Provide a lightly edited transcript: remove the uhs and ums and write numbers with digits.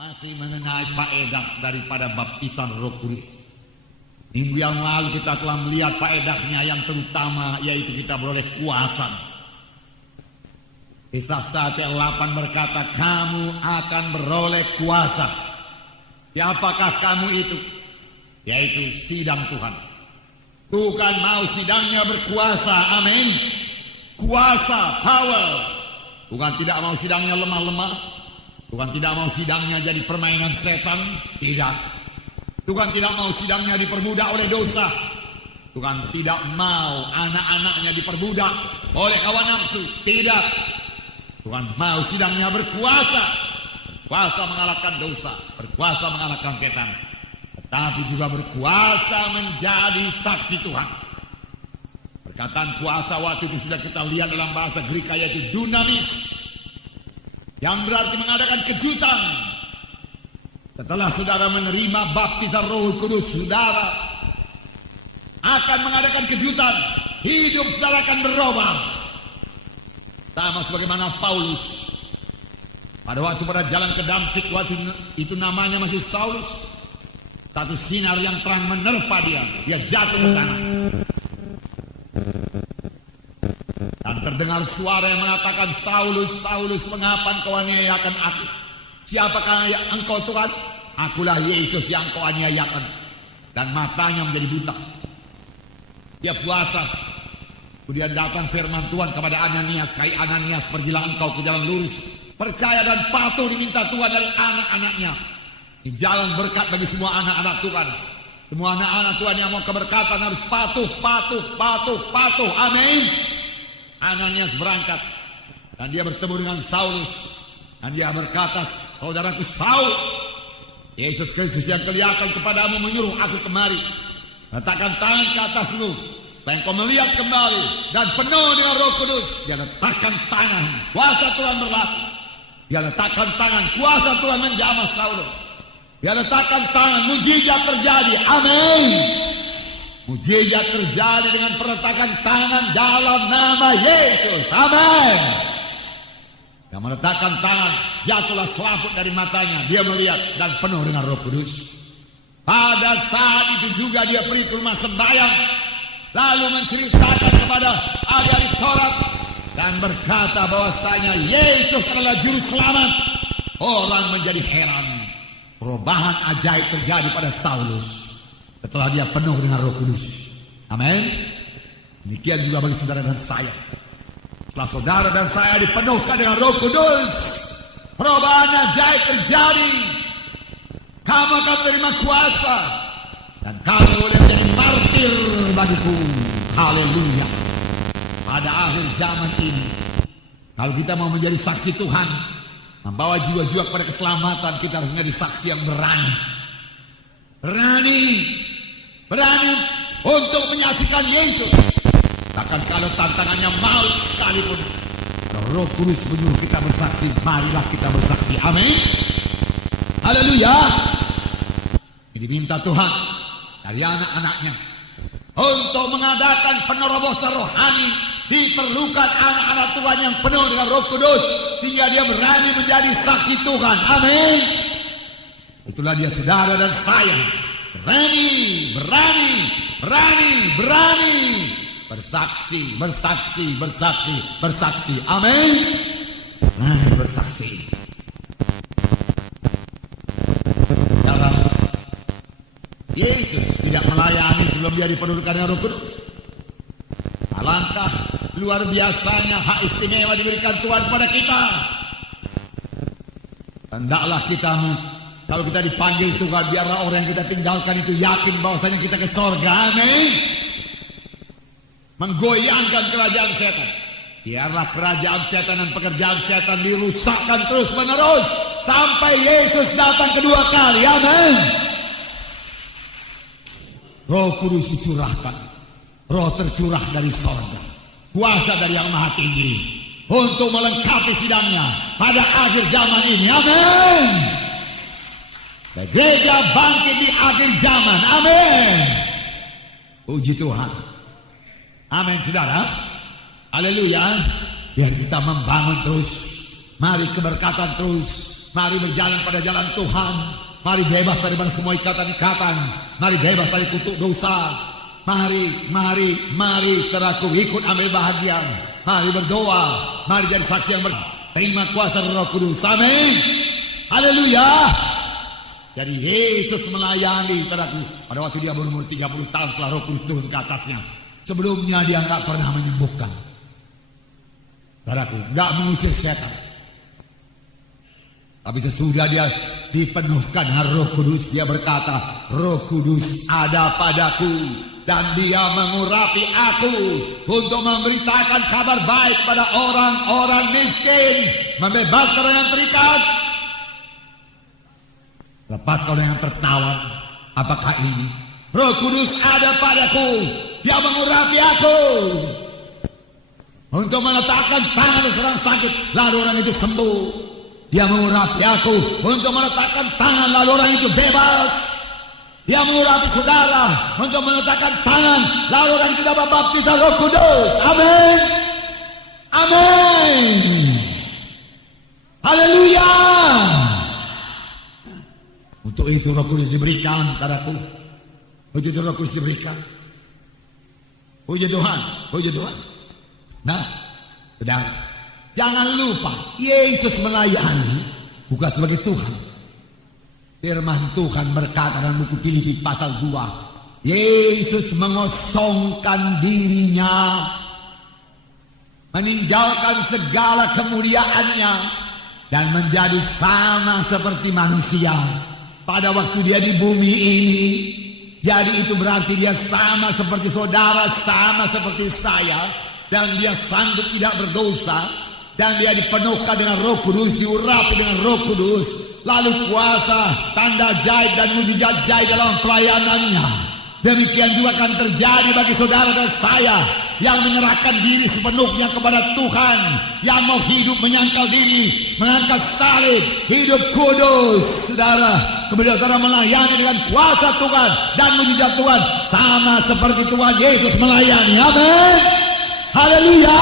Masih mengenai faedah daripada baptisan Roh Kudus. Minggu yang lalu kita telah melihat faedahnya yang terutama, yaitu kita beroleh kuasa. Kisah 1 ayat 8 berkata, kamu akan beroleh kuasa. Siapakah kamu itu? Yaitu sidang Tuhan. Tuhan mau sidangnya berkuasa, amin. Kuasa, power. Tuhan tidak mau sidangnya lemah-lemah. Tuhan tidak mau sidangnya jadi permainan setan. Tidak. Tuhan tidak mau sidangnya diperbudak oleh dosa. Tuhan tidak mau anak-anaknya diperbudak oleh hawa nafsu. Tidak. Tuhan mau sidangnya berkuasa. Berkuasa mengalahkan dosa. Berkuasa mengalahkan setan. Tetapi juga berkuasa menjadi saksi Tuhan. Perkataan kuasa waktu itu sudah kita lihat dalam bahasa Greek, yaitu dunamis, yang berarti mengadakan kejutan. Setelah saudara menerima baptisan Roh Kudus, saudara akan mengadakan kejutan. Hidup saudara akan berubah. Sama sebagaimana Paulus pada waktu pada jalan ke Damsyik, waktu itu namanya masih Saulus. Satu sinar yang terang menerpa dia. Dia jatuh ke tanah. Dan terdengar suara yang mengatakan, Saulus, Saulus, mengapa engkau aniayakan aku? Siapakah engkau Tuhan? Akulah Yesus yang engkau aniayakan. Dan matanya menjadi buta. Dia puasa. Kemudian datang firman Tuhan kepada Ananias, hai Ananias, pergilah engkau ke jalan lurus, percaya dan patuh diminta Tuhan dan anak-anaknya. Di jalan berkat bagi semua anak-anak Tuhan. Semua anak-anak Tuhan yang mau keberkatan harus patuh, patuh, patuh, patuh. Amin. Ananias berangkat dan dia bertemu dengan Saulus dan dia berkata, saudaraku Saul, Yesus Kristus yang kelihatan kepadamu menyuruh aku kemari. Letakkan tangan ke atasmu supaya engkau melihat kembali dan penuh dengan Roh Kudus. Dia letakkan tangan, kuasa Tuhan berlaku. Dia letakkan tangan, kuasa Tuhan menjamah Saulus. Dia letakkan tangan, mujizat terjadi. Amin. Mujizat terjadi dengan perletakan tangan dalam nama Yesus. Amin. Yang meletakkan tangan, jatuhlah selaput dari matanya. Dia melihat dan penuh dengan Roh Kudus. Pada saat itu juga dia pergi ke rumah sembahyang, lalu menceritakan kepada ahli Taurat dan berkata bahwasanya Yesus adalah juru selamat. Orang menjadi heran. Perubahan ajaib terjadi pada Saulus setelah dia penuh dengan Roh Kudus. Amin. Demikian juga bagi saudara dan saya. Setelah saudara dan saya dipenuhkan dengan Roh Kudus, perubahan ajaib terjadi. Kamu akan terima kuasa dan kamu boleh menjadi martir bagiku. Haleluya. Pada akhir zaman ini, kalau kita mau menjadi saksi Tuhan, membawa jiwa-jiwa kepada keselamatan, kita harus menjadi saksi yang berani. Berani untuk menyaksikan Yesus. Bahkan kalau tantangannya maut sekalipun, Roh Kudus menyuruh kita bersaksi, marilah kita bersaksi. Amin. Haleluya. Diminta Tuhan dari anak-anaknya untuk mengadakan penerobosan rohani. Diperlukan anak-anak Tuhan yang penuh dengan Roh Kudus sehingga dia berani menjadi saksi Tuhan. Amin. Itulah dia saudara dan saya. Berani bersaksi. Amin. Berani bersaksi. Dalam Yesus tidak melayani sebelum dia dipenuhkan dengan Roh Kudus. Alangkah luar biasanya hak istimewa diberikan Tuhan kepada kita. Hendaklah kita, kalau kita dipanggil Tuhan, biarlah orang yang kita tinggalkan itu yakin bahwasanya kita ke sorga. Amin. Menggoyangkan kerajaan setan. Biarlah kerajaan setan dan pekerjaan setan dirusakkan terus menerus sampai Yesus datang kedua kali. Amin. Roh Kudus dicurahkan. Roh tercurah dari sorga, kuasa dari Yang Maha Tinggi untuk melengkapi sidangnya pada akhir zaman ini. Amin. Gereja bangkit di akhir zaman. Amin. Puji Tuhan. Amin saudara. Haleluya. Biar kita membangun terus. Mari keberkatan terus. Mari berjalan pada jalan Tuhan. Mari bebas daripada semua ikatan-ikatan. Mari bebas dari kutuk dosa. Mari saudaraku, ikut ambil bahagian. Mari berdoa. Mari jadi saksi yang terima kuasa Roh Kudus. Amin. Haleluya. Jadi Yesus melayani saudaraku. Pada waktu dia berumur 30 tahun setelah Roh Kudus turun ke atasnya. Sebelumnya dia enggak pernah menyembuhkan. Saudaraku, enggak mengusir setan. Tapi sesudah dia dipenuhkan Roh Kudus, dia berkata, Roh Kudus ada padaku dan dia mengurapi aku untuk memberitakan kabar baik pada orang-orang miskin, membebaskan orang yang terikat, lepaskan orang yang tertawan. Apakah ini? Roh Kudus ada padaku, dia mengurapi aku untuk meletakkan tangan seorang sakit, lalu orang itu sembuh. Dia mengurapi aku untuk meletakkan tangan, lalu orang itu bebas. Dia mengurapi saudara untuk meletakkan tangan, lalu orang itu dapat baptisan Roh Kudus. Amin. Amin. Haleluya. Untuk itu Roh Kudus diberikan padaku. Untuk itu Roh Kudus diberikan. Puji Tuhan, puji Tuhan. Nah, saudara, jangan lupa, Yesus melayani bukan sebagai Tuhan. Firman Tuhan berkata dalam buku Filipi pasal 2, Yesus mengosongkan dirinya, meninggalkan segala kemuliaannya, dan menjadi sama seperti manusia. Pada waktu dia di bumi ini, jadi itu berarti dia sama seperti saudara, sama seperti saya, dan dia sanggup tidak berdosa. Dan dia dipenuhkan dengan Roh Kudus, diurapi dengan Roh Kudus. Lalu kuasa, tanda ajaib dan mujizat ajaib dalam pelayanannya. Demikian juga akan terjadi bagi saudara dan saya yang menyerahkan diri sepenuhnya kepada Tuhan, yang mau hidup menyangkal diri, mengangkat salib, hidup kudus. Saudara, kemudian saudara melayani dengan kuasa Tuhan dan mujizat Tuhan, sama seperti Tuhan Yesus melayani. Amin. Haleluya.